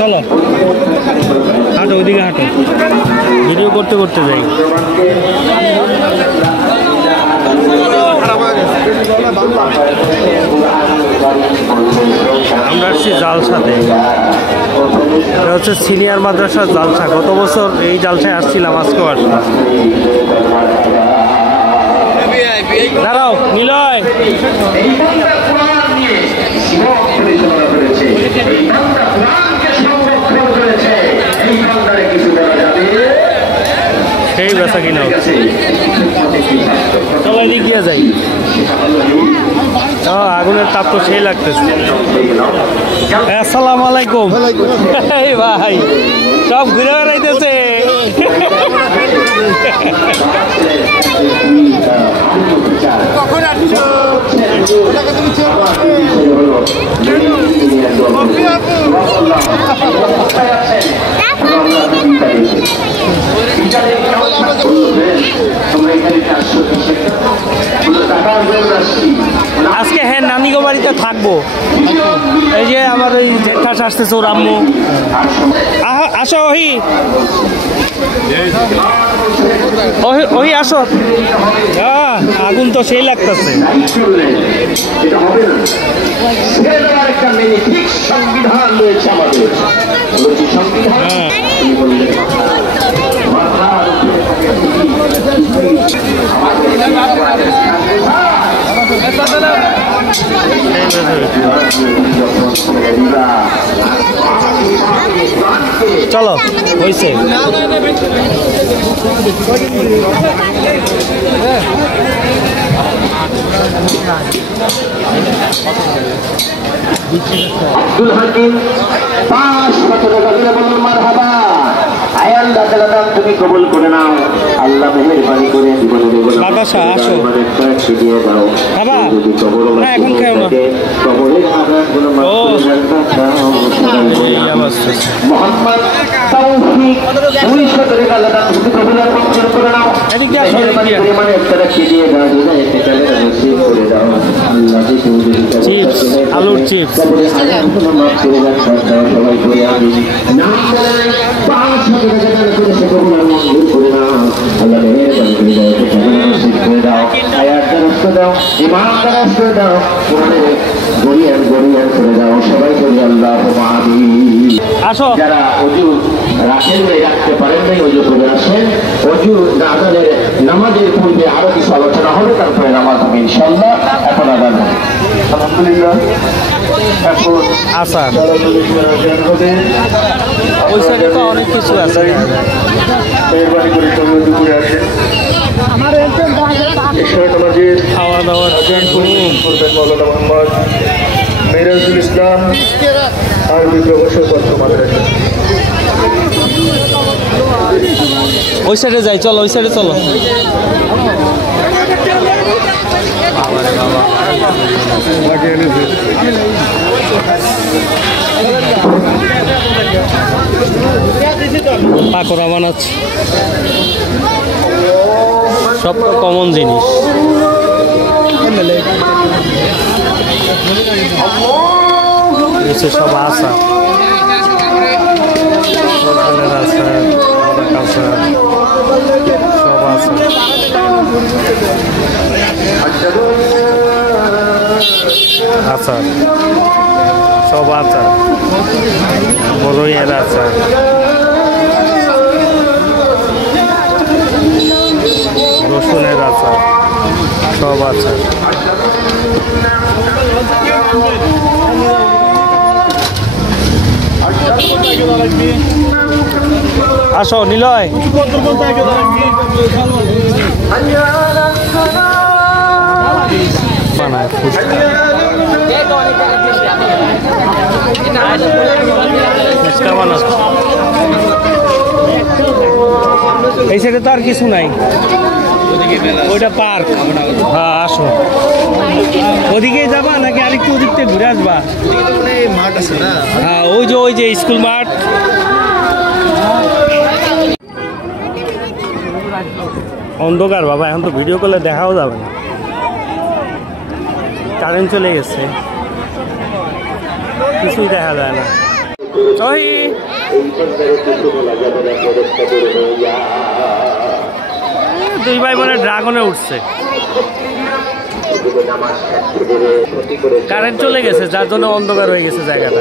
চলো হাঁটো ওইদিকে হাঁটো ভিডিও করতে করতে যাই আমরা আসছি জালসাতে এটা হচ্ছে সিনিয়র মাদ্রাসার জালসা গত বছর এই জালসায় আসছিলাম আজকেও আসলাম দাঁড়াও নিলয় সেই বেচা কিনা হচ্ছে চলো এদিক দিয়ে যাই আগুনের তাপ তো সেই লাগতেছে আসসালামু আলাইকুম ভাই সব ঘুরে বেড়াইতেছে কখন আসছো আজকে হ্যাঁ নানিগো বাড়িতে থাকবো এই যে আমার ওই জেঠাস আসতেছে ওর আম্মু আসো ওহি ওহি আসো আগুন তো সেই লাগতেছে সংবিধান রয়েছে আমাদের চলো হয়েছে আব্দুল হাকিম 500 টাকা দিলে বলুন মারহাবা আয় আল্লাহ তাআলা তুমি কবুল করে নাও আল্লাহ মেহেরবানি করে জীবনে বাতাসা আসো দিয়ে দাও বাবা না এখন খেও না কবরের আযাবগুলো মোহাম্মদ তৌফিক 200 টাকা আল্লাহ তুমি কবুল করে নাও এদিকে আসো মানে একটা দিয়ে দাও এটা চলে নসিব করে দাও আল্লাহ চিপস আলুর চিপস সবাই করে আমি নাম করে 500 টাকা করে সে কবুল করে নাও আল্লাহ মেহেরবানি করে দাও আয়াত দরস্ত দাও ইমান দরস্ত দাও কোরআনে গড়িয়ান করে দাও সবাই বলি আল্লাহুম্মা আমিন আসো যারা ওযু রাখেন নাই রাখতে পারেন নাই ওযু করে আসেন ওযু আযানের নামাজের পূর্বে আরো কিছু আলোচনা হবে তারপরে নামাজ হবে ইনশাআল্লাহ এখন আযান আলহামদুলিল্লাহ এখন আসান ওই সাইডে তো অনেক কিছু আছে মেহরবানি করে তোমরা দুপুরে আসেন আমার খাওয়া দাওয়ার মৌলানা মোহাম্মদ মিরাজুল ইসলাম আরবি প্রভাষক মাদ্রাসা ওই সাইডে যাই চলো ওই সাইডে চলো পাকোড়া বানাচ্ছি সব কমন জিনিস সব আশা সব আশা আচার সব আচার বড়ইয়ের আচার রসুনের আচার সব আচার আসো নিলয় এই সাইডে তো আর কিছু নাই ওইটা পার্ক হ্যাঁ আসো ওদিকে যাবা নাকি আরেকটু ওদিক থেকে ঘুরে আসবা মাঠ আছে না হ্যাঁ ওই যে স্কুল মাঠ অন্ধকার বাবা এখন তো ভিডিও করলে দেখাও যাবে না কারেন্ট চলে গেছে কিছুই দেখা যায় না ওই দুই ভাই বোনের ড্রাগনে উঠছে, কারেন্ট চলে গেছে যার জন্য অন্ধকার হয়ে গেছে জায়গাটা।